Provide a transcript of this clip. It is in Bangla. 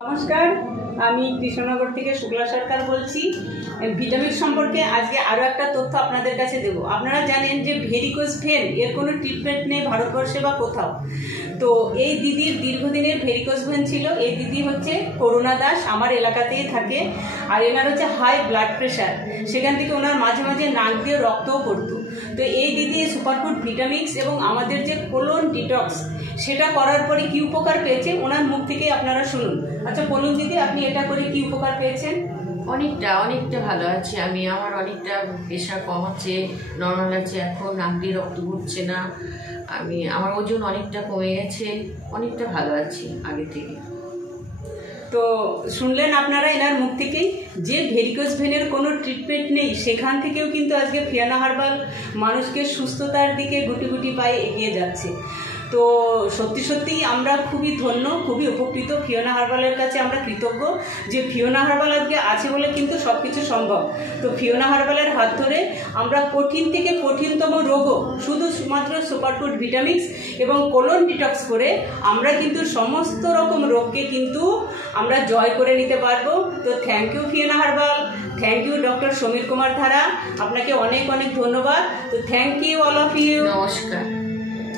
নমস্কার, আমি কৃষ্ণনগর থেকে শুক্লা সরকার বলছি। ভিটামিন সম্পর্কে আজকে আরও একটা তথ্য আপনাদের কাছে দেব। আপনারা জানেন যে ভেরিকোজ ভেন এর কোনো ট্রিটমেন্ট নেই ভারতবর্ষে বা কোথাও। তো এই দিদির দীর্ঘদিনের ভেরিকোজ ভেন ছিল। এই দিদি হচ্ছে করুণা দাস, আমার এলাকাতেই থাকে। আর এনার হচ্ছে হাই ব্লাড প্রেশার, সেখান থেকে ওনার মাঝে মাঝে নাক দিয়ে রক্তও পড়তো। তো এই দিদি সুপারফুড ভিটামিক্স এবং আমাদের যে কোলন ডিটক্স সেটা করার পরে কি উপকার পেয়েছে ওনার মুখ থেকেই আপনারা শুনুন। আচ্ছা বলুন দিদি, আপনি এটা করে কি উপকার পেয়েছেন? অনেকটা ভালো আছি আমি। আমার অনেকটা প্রেশার কম আছে, নর্মাল আছে, এখন নাক দিয়ে রক্ত ঘুরছে না। আমার ওজন অনেকটা কমে গেছে, অনেকটা ভালো আছি আগে থেকে। তো শুনলেন আপনারা এনার মুখ থেকেই যে ভেরিকোজ ভেনের কোনো ট্রিটমেন্ট নেই, সেখান থেকেও কিন্তু আজকে ফিওনা হার্বাল মানুষকে সুস্থতার দিকে গুটি গুটি পায়ে এগিয়ে যাচ্ছে। তো সত্যি সত্যিই আমরা খুবই ধন্য, খুবই উপকৃত। ফিওনা হার্বালের কাছে আমরা কৃতজ্ঞ যে ফিওনা হার্বাল আজকে আছে বলে কিন্তু সব কিছু সম্ভব। তো ফিওনা হার্বালের হাত ধরে আমরা কঠিন থেকে কঠিনতম রোগও শুধুমাত্র সুপারফুড ভিটামিক্স এবং কোলন ডিটক্স করে আমরা কিন্তু সমস্ত রকম রোগকে কিন্তু আমরা জয় করে নিতে পারবো। তো thank you Fiona Herbal, thank you doctor Samir Kumar Dhara, আপনাকে অনেক অনেক ধন্যবাদ। তো thank you all of you. নমস্কার।